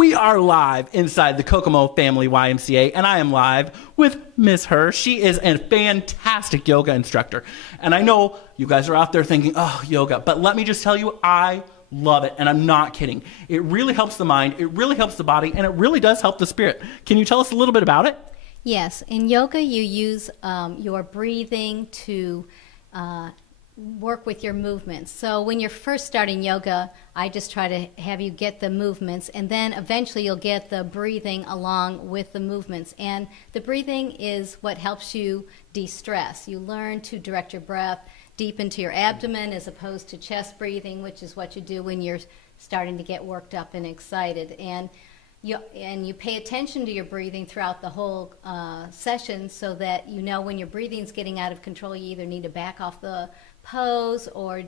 We are live inside the Kokomo Family YMCA, and I am live with Miss Her. She is a fantastic yoga instructor. And I know you guys are out there thinking, oh, yoga. But let me just tell you, I love it, and I'm not kidding. It really helps the mind, it really helps the body, and it really does help the spirit. Can you tell us a little bit about it? Yes. In yoga, you use your breathing to work with your movements. So when you're first starting yoga, I just try to have you get the movements, and then eventually you'll get the breathing along with the movements. And the breathing is what helps you de-stress. You learn to direct your breath deep into your abdomen as opposed to chest breathing, which is what you do when you're starting to get worked up and excited. And you pay attention to your breathing throughout the whole session so that you know when your breathing's getting out of control, you either need to back off the pose or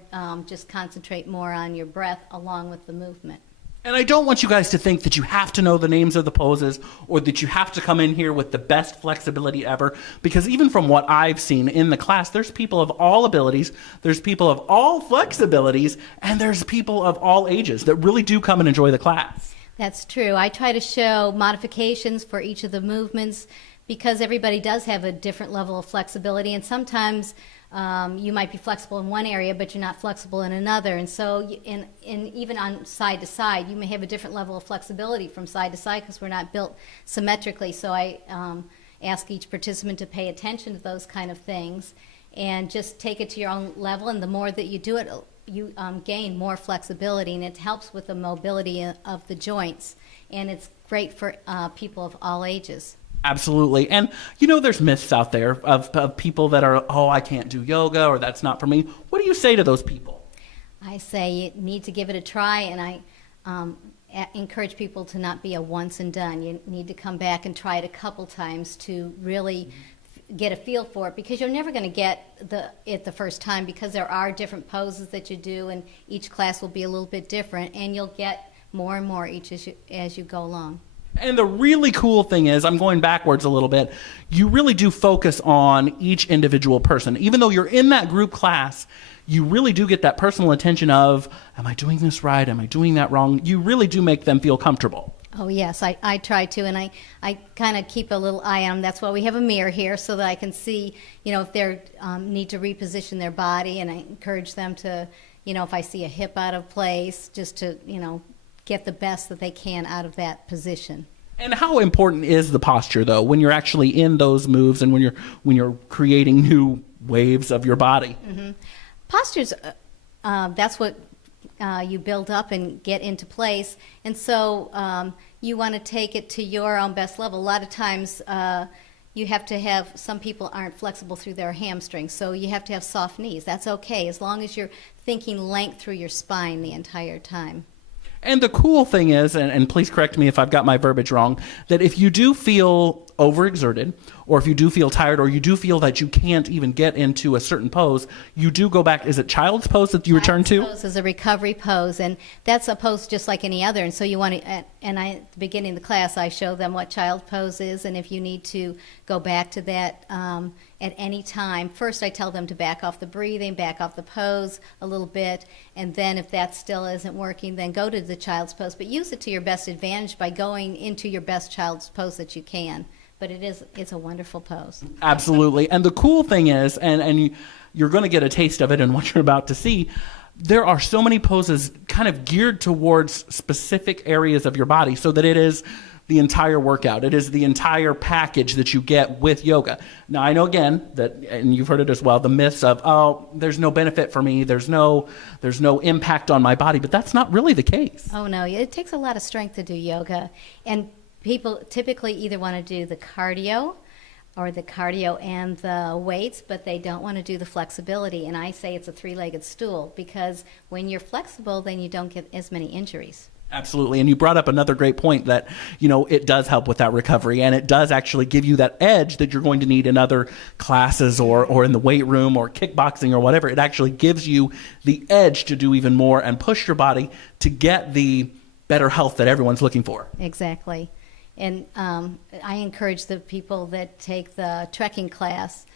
just concentrate more on your breath along with the movement. And I don't want you guys to think that you have to know the names of the poses or that you have to come in here with the best flexibility ever, because even from what I've seen in the class, there's people of all abilities, there's people of all flexibilities, and there's people of all ages that really do come and enjoy the class. That's true. I try to show modifications for each of the movements because everybody does have a different level of flexibility, and sometimes you might be flexible in one area, but you're not flexible in another. And so even on side to side, you may have a different level of flexibility from side to side because we're not built symmetrically. So I ask each participant to pay attention to those kind of things and just take it to your own level. And the more that you do it, you gain more flexibility, and it helps with the mobility of the joints. And it's great for people of all ages. Absolutely. And you know, there's myths out there of people that are, oh, I can't do yoga, or that's not for me. What do you say to those people? I say you need to give it a try, and I encourage people to not be a once and done. You need to come back and try it a couple times to really get a feel for it, because you're never going to get it the first time, because there are different poses that you do, and each class will be a little bit different, and you'll get more and more each as you go along. And the really cool thing is, I'm going backwards a little bit, you really do focus on each individual person. Even though you're in that group class, you really do get that personal attention of, am I doing this right? Am I doing that wrong? You really do make them feel comfortable. Oh, yes, I try to, and I kind of keep a little eye on them. That's why we have a mirror here, so that I can see, if they need to reposition their body, and I encourage them to, if I see a hip out of place, just to, get the best that they can out of that position. And how important is the posture, though, when you're actually in those moves and when you're creating new waves of your body? Mm-hmm. Postures, that's what you build up and get into place. And so you want to take it to your own best level. A lot of times you have to have, some people aren't flexible through their hamstrings, so you have to have soft knees. That's okay, as long as you're thinking length through your spine the entire time. And the cool thing is, and please correct me if I've got my verbiage wrong, that if you do feel overexerted, or if you do feel tired, or you do feel that you can't even get into a certain pose, you do go back. Is it child's pose that you return to? Child's pose is a recovery pose, and that's a pose just like any other. And so you want to, at the beginning of the class, I show them what child pose is, and if you need to go back to that at any time, first I tell them to back off the breathing, back off the pose a little bit, and then if that still isn't working, then go to the child's pose. But use it to your best advantage by going into your best child's pose that you can. But it's a wonderful pose. Absolutely. And the cool thing is, and you're going to get a taste of it in what you're about to see, there are so many poses kind of geared towards specific areas of your body, so that it is the entire workout. It is the entire package that you get with yoga. Now, I know, again, that, and you've heard it as well, the myths of, oh, there's no benefit for me, there's no impact on my body, but that's not really the case. Oh, no. It takes a lot of strength to do yoga. And people typically either want to do the cardio and the weights, but they don't want to do the flexibility. And I say it's a three-legged stool, because when you're flexible, then you don't get as many injuries. Absolutely. And you brought up another great point that, it does help with that recovery, and it does actually give you that edge that you're going to need in other classes or in the weight room or kickboxing or whatever. It actually gives you the edge to do even more and push your body to get the better health that everyone's looking for. Exactly. And I encourage the people that take the trekking class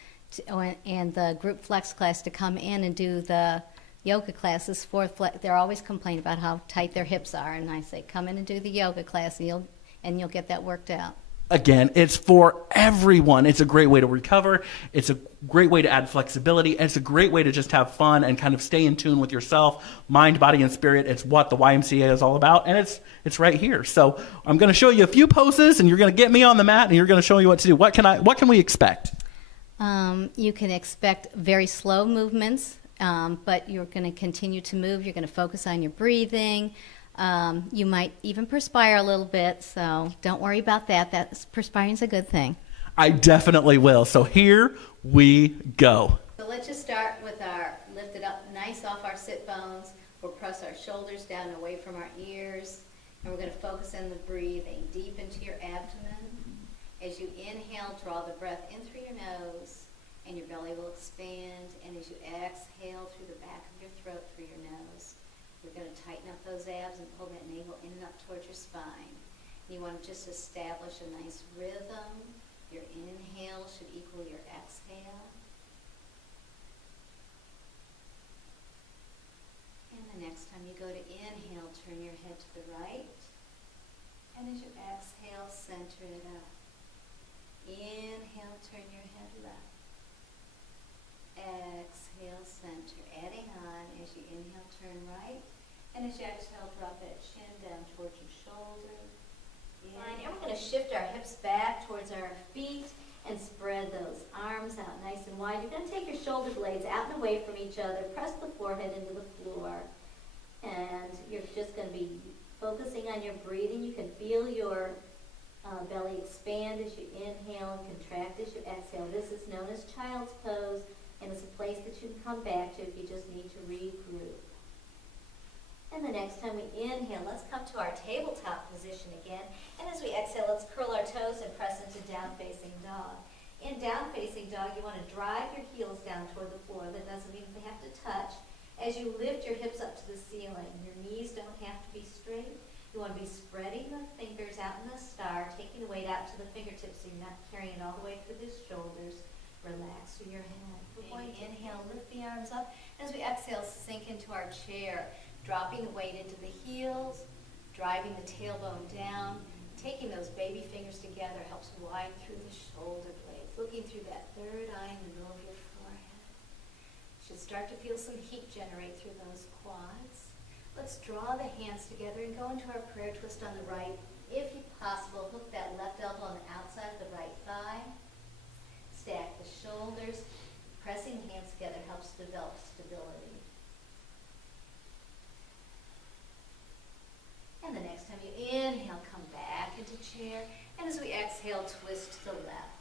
and the group flex class to come in and do the yoga classes for they're always complaining about how tight their hips are, and I say, come in and do the yoga class, and you'll get that worked out. Again, it's for everyone. It's a great way to recover. It's a great way to add flexibility. It's a great way to just have fun and kind of stay in tune with yourself, mind, body, and spirit. It's what the YMCA is all about, and it's right here. So I'm going to show you a few poses, and you're going to get me on the mat, and you're going to show me what to do. What can we expect? You can expect very slow movements, but you're going to continue to move. You're going to focus on your breathing. You might even perspire a little bit, so don't worry about that. Perspiring's a good thing. I definitely will. So here we go. So let's just start with our lift it up nice off our sit bones. We'll press our shoulders down away from our ears, and we're going to focus on the breathing deep into your abdomen. As you inhale, draw the breath in through your nose, and your belly will expand. And as you exhale through the back of your throat through your nose, we're going to tighten up those abs and pull that navel in and up towards your spine. And you want to just establish a nice rhythm. Your inhale should equal your exhale. And the next time you go to inhale, turn your head to the right. And as you exhale, center it up. Inhale, turn your head left. Exhale, center. Adding on as you inhale, turn right. And as you exhale, drop that chin down towards your shoulder. Fine. And we're going to shift our hips back towards our feet and spread those arms out nice and wide. You're going to take your shoulder blades out and away from each other. Press the forehead into the floor. And you're just going to be focusing on your breathing. You can feel your belly expand as you inhale and contract as you exhale. This is known as child's pose, and it's a place that you can come back to if you just need to regroup. And the next time we inhale, let's come to our tabletop position again. And as we exhale, let's curl our toes and press into down-facing dog. In down-facing dog, you want to drive your heels down toward the floor. That doesn't mean they have to touch. As you lift your hips up to the ceiling, your knees don't have to be straight. You want to be spreading the fingers out in the star, taking the weight out to the fingertips so you're not carrying it all the way through the shoulders. Relax through your head. We're going to inhale, lift the arms up. As we exhale, sink into our chair, dropping the weight into the heels, driving the tailbone down. Taking those baby fingers together helps widen through the shoulder blades, looking through that third eye in the middle of your forehead. You should start to feel some heat generate through those quads. Let's draw the hands together and go into our prayer twist on the right. If possible, hook that left elbow on the outside of the right thigh. Stack the shoulders. Pressing hands together helps develop stability. And the next time you inhale, come back into chair. And as we exhale, twist to the left.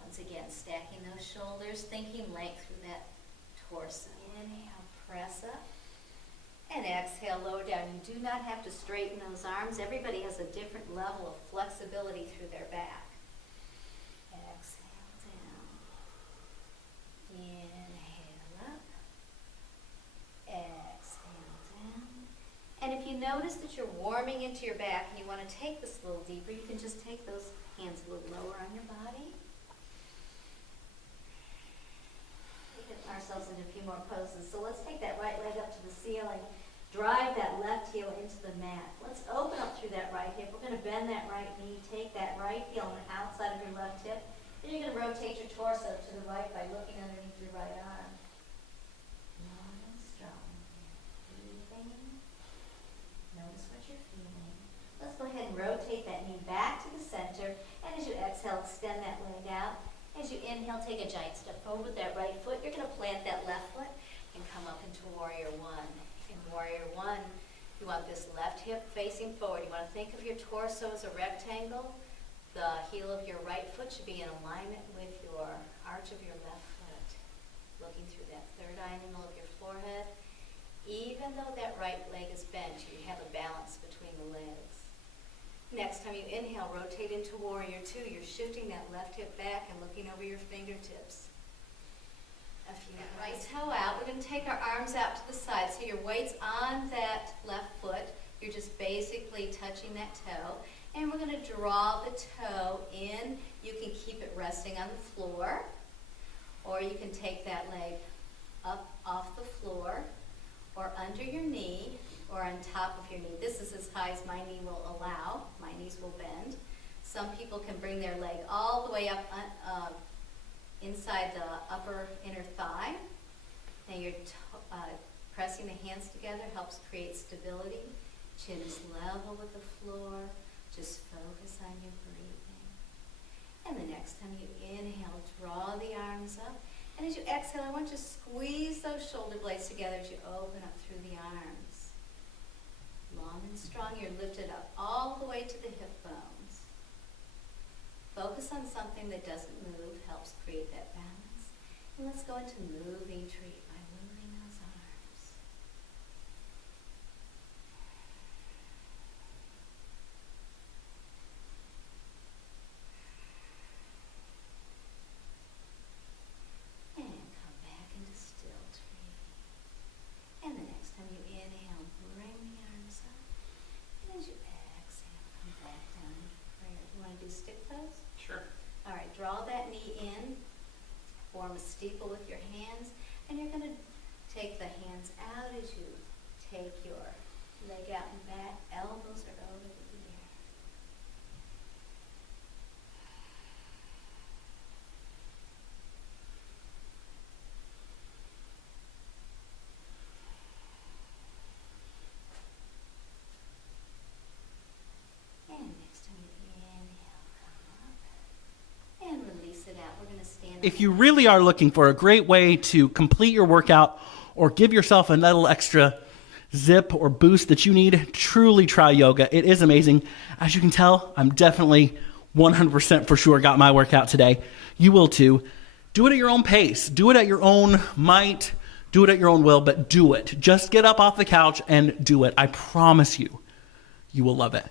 Once again, stacking those shoulders, thinking length through that torso. Inhale, press up. And exhale, lower down. You do not have to straighten those arms. Everybody has a different level of flexibility through their back. Exhale down. Inhale up. Exhale down. And if you notice that you're warming into your back and you want to take this a little deeper, you can just take those hands a little lower on your body. Ourselves into a few more poses. So let's take that right leg up to the ceiling. Drive that left heel into the mat. Let's open up through that right hip. We're going to bend that right knee. Take that right heel on the outside of your left hip. Then you're going to rotate your torso to the right by looking underneath your right arm. Long and strong. Breathing. Notice what you're feeling. Let's go ahead and rotate that knee back to the center. And as you exhale, extend that leg out. As you inhale, take a giant step forward with that right foot. You're going to plant that left foot and come up into Warrior One. In Warrior One, you want this left hip facing forward. You want to think of your torso as a rectangle. The heel of your right foot should be in alignment with your arch of your left foot. Looking through that third eye in the middle of your forehead. Even though that right leg is bent, you have a balance between the legs. Next time you inhale, rotate into Warrior Two. You're shifting that left hip back and looking over your fingertips. A few right toe out. We're going to take our arms out to the side. So your weight's on that left foot. You're just basically touching that toe. And we're going to draw the toe in. You can keep it resting on the floor. Or you can take that leg up off the floor. or under your knee or on top of your knee. This is as high as my knee will allow. My knees will bend. Some people can bring their leg all the way up inside the upper inner thigh. Now you're pressing the hands together helps create stability. Chin is level with the floor. Just focus on your breathing. And the next time you inhale, draw the arms up. And as you exhale, I want you to squeeze those shoulder blades together as you open up through the arms. Long and strong, you're lifted up all the way to the hip bones. Focus on something that doesn't move, helps create that balance. And let's go into moving tree by moving those arms. And come back into still tree. And the next time you inhale, bring the arms up. And as you exhale, come back down into prayer. You want to do stick pose? Sure. All right, draw that knee in, form a steeple with your hands, and you're going to take the hands out as you take your leg out and back. Elbows are over the ear. And next time you inhale, come up and release it out. We're going to stand up. If you really are looking for a great way to complete your workout or give yourself a little extra zip or boost that you need, truly try yoga. It is amazing. As you can tell, I'm definitely 100% for sure got my workout today. You will too. Do it at your own pace. Do it at your own might. Do it at your own will, but do it. Just get up off the couch and do it. I promise you, you will love it.